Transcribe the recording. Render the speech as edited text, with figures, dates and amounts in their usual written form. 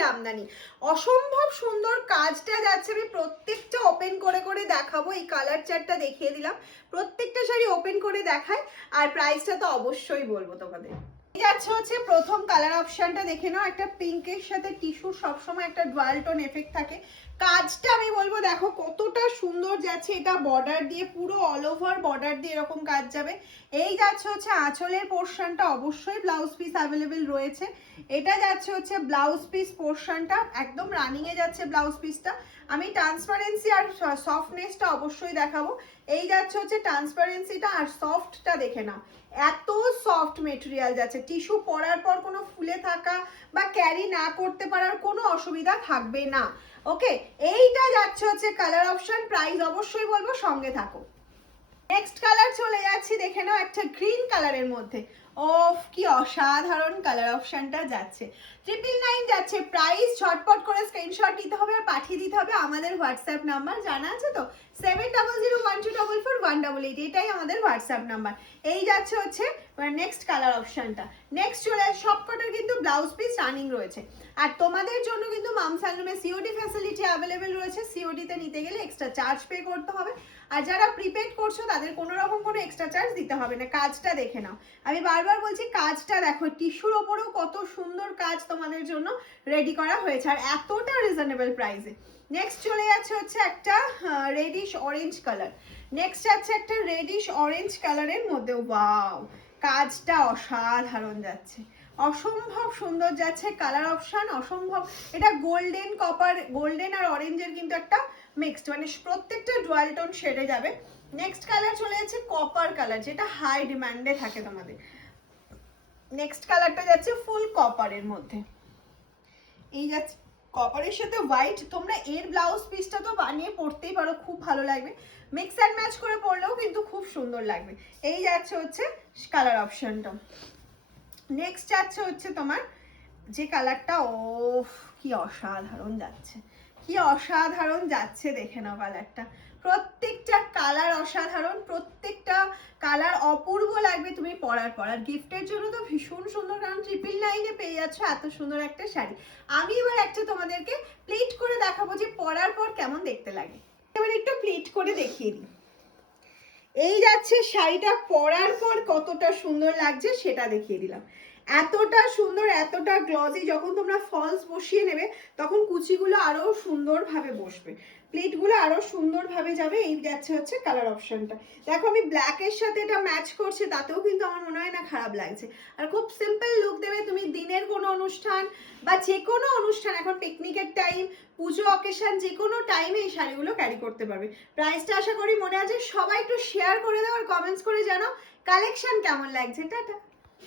জামদানি, অসম্ভব সুন্দর কাজটা যাচ্ছে। আমি প্রত্যেকটা ওপেন করে করে দেখাবো, এই কালার চার্টটা দেখিয়ে দিলাম, প্রত্যেকটা শাড়ি ওপেন করে দেখায়। আর প্রাইসটা তো অবশ্যই বলবো তোমাদের। যাচ্ছে হচ্ছে প্রথম কালার অপশনটা দেখে নাও, একটা পিঙ্কের সাথে টিস্যু, সবসময় একটা ডুয়াল টোন এফেক্ট থাকে। কাজটা আমি বলবো দেখো কতটা সুন্দর যাচ্ছে, এটা বর্ডার দিয়ে পুরো অল ওভার বর্ডার দিয়ে এরকম কাজ যাবে। এই যাচ্ছে হচ্ছে আঁচলের পোর্শনটা, অবশ্যই ব্লাউজ পিস অ্যাভেলেবেল রয়েছে। এটা যাচ্ছে হচ্ছে ব্লাউজ পিস পোর্শনটা, একদম রানিং এ যাচ্ছে ব্লাউজ পিসটা। আমি ট্রান্সপারেন্সি আর সফটনেসটা অবশ্যই দেখাবো। এই যাচ্ছে হচ্ছে ট্রান্সপারেন্সিটা আর সফটটা দেখে নাও, এত সফট মেটেরিয়াল যাচ্ছে। টিস্যু পরার পর কোনো ফুলে থাকা বা ক্যারি না করতে পারার কোনো অসুবিধা থাকবে না। ওকে, এইটা যাচ্ছে হচ্ছে কালার অপশন। প্রাইস অবশ্যই বলবো, সঙ্গে থাকো। নেক্সট কালার চলে যাচ্ছি, দেখে নাও একটা গ্রিন কালারের মধ্যে। ওফ কি অসাধারণ কালার অপশনটা যাচ্ছে। 999 যাচ্ছে প্রাইস। ঝটপট করে স্ক্রিনশট নিতে হবে আর পাঠিয়ে দিতে হবে আমাদের হোয়াটসঅ্যাপ নাম্বার, জানা আছে তো, 7001244188, এটাই আমাদের হোয়াটসঅ্যাপ নাম্বার। এই যাচ্ছে হচ্ছে নেক্সট কালার অপশনটা। নেক্সট চলে আসে, সবকটার কিন্তু ব্লাউজ পিস রানিং রয়েছে। আর তোমাদের জন্য কিন্তু মামস হ্যান্ডলুমে সিওডি ফ্যাসিলিটি অ্যাভেলেবেল রয়েছে। সিওডিতে নিতে গেলে এক্সট্রা চার্জ পে করতে হবে, আর যারা প্রিপেড করছো তাদের কোনো রকম কোনো এক্সট্রা চার্জ দিতে হবে না। কাজটা দেখে নাও, আমি বারবার বলছি কাজটা দেখো, টিস্যুর ওপরেও কত সুন্দর কাজ তোমাদের জন্য রেডি করা হয়েছে, আর এতটা রিজনেবল প্রাইসে। নেক্সট চলে যাচ্ছে হচ্ছে একটা রেডিশ অরেঞ্জ কালার। নেক্সট যাচ্ছে একটা রেডিশ অরেঞ্জ কালারের মধ্যে, ওয়াও কাজটা অসাধারণ যাচ্ছে, অসম্ভব সুন্দর যাচ্ছে কালার অপশন, অসম্ভব। এটা গোল্ডেন কপার, গোল্ডেন আর অরেঞ্জের কিন্তু একটা মিক্সড, মানে প্রত্যেকটা ডুয়াল টোন শেডে যাবে। নেক্সট কালার চলে যাচ্ছে কপার কালার, যেটা হাই ডিমান্ডে থাকে তোমাদের। নেক্সট কালারটা যাচ্ছে ফুল কপারের মধ্যে। এই যাচ্ছে কপারের সাথে হোয়াইট। তোমরা এর ব্লাউজ পিসটা তো বানিয়ে পরতেই পারো, খুব ভালো লাগবে। মিক্স অ্যান্ড ম্যাচ করে পরলেও কিন্তু খুব সুন্দর লাগবে। এই যাচ্ছে হচ্ছে কালার অপশনটা। নেক্সট যাচ্ছে হচ্ছে তোমার যে কালারটা, ও কি অসাধারণ যাচ্ছে, কি অসাধারণ যাচ্ছে, দেখে নাও কালারটা। প্রত্যেকটা কালার অসাধারণ, প্রত্যেকটা কালার অপূর্ব লাগবে তুমি পরার পর। আর গিফটের জন্য তো ভীষণ সুন্দর, কারণ 999-এ পেয়ে যাচ্ছ এত সুন্দর একটা শাড়ি। আমি এবার একটা তোমাদেরকে প্লিট করে দেখাবো যে পরার পর কেমন দেখতে লাগে। এবার একটু প্লিট করে দেখিয়ে দিই। এই যাচ্ছে শাড়িটা পরার পর কতটা সুন্দর লাগছে সেটা দেখিয়ে দিলাম। এতটা সুন্দর, এতটা গ্লজি, যখন তোমরা ফলস বসিয়ে নেবে তখন কুচিগুলো আরো সুন্দরভাবে বসবে, প্লেটগুলো আরো সুন্দরভাবে যাবে। এই যাচ্ছে হচ্ছে কালার অপশনটা। দেখো আমি ব্ল্যাকের সাথে এটা ম্যাচ করছে, তাতেও কিন্তু আমার মনে হয় না খারাপ লাগছে। আর খুব সিম্পল লুক দেবে তুমি দিনের কোনো অনুষ্ঠান বা যে কোনো অনুষ্ঠান, এখন পিকনিকের টাইম, পুজো অকেশন, যে কোনো টাইমে এই শাড়িগুলো ক্যারি করতে পারবে। প্রাইসটা আশা করি মনে আছে। সবাই একটু শেয়ার করে দাও আর কমেন্টস করে জানাও কালেকশন কেমন লাগছে। টাটা।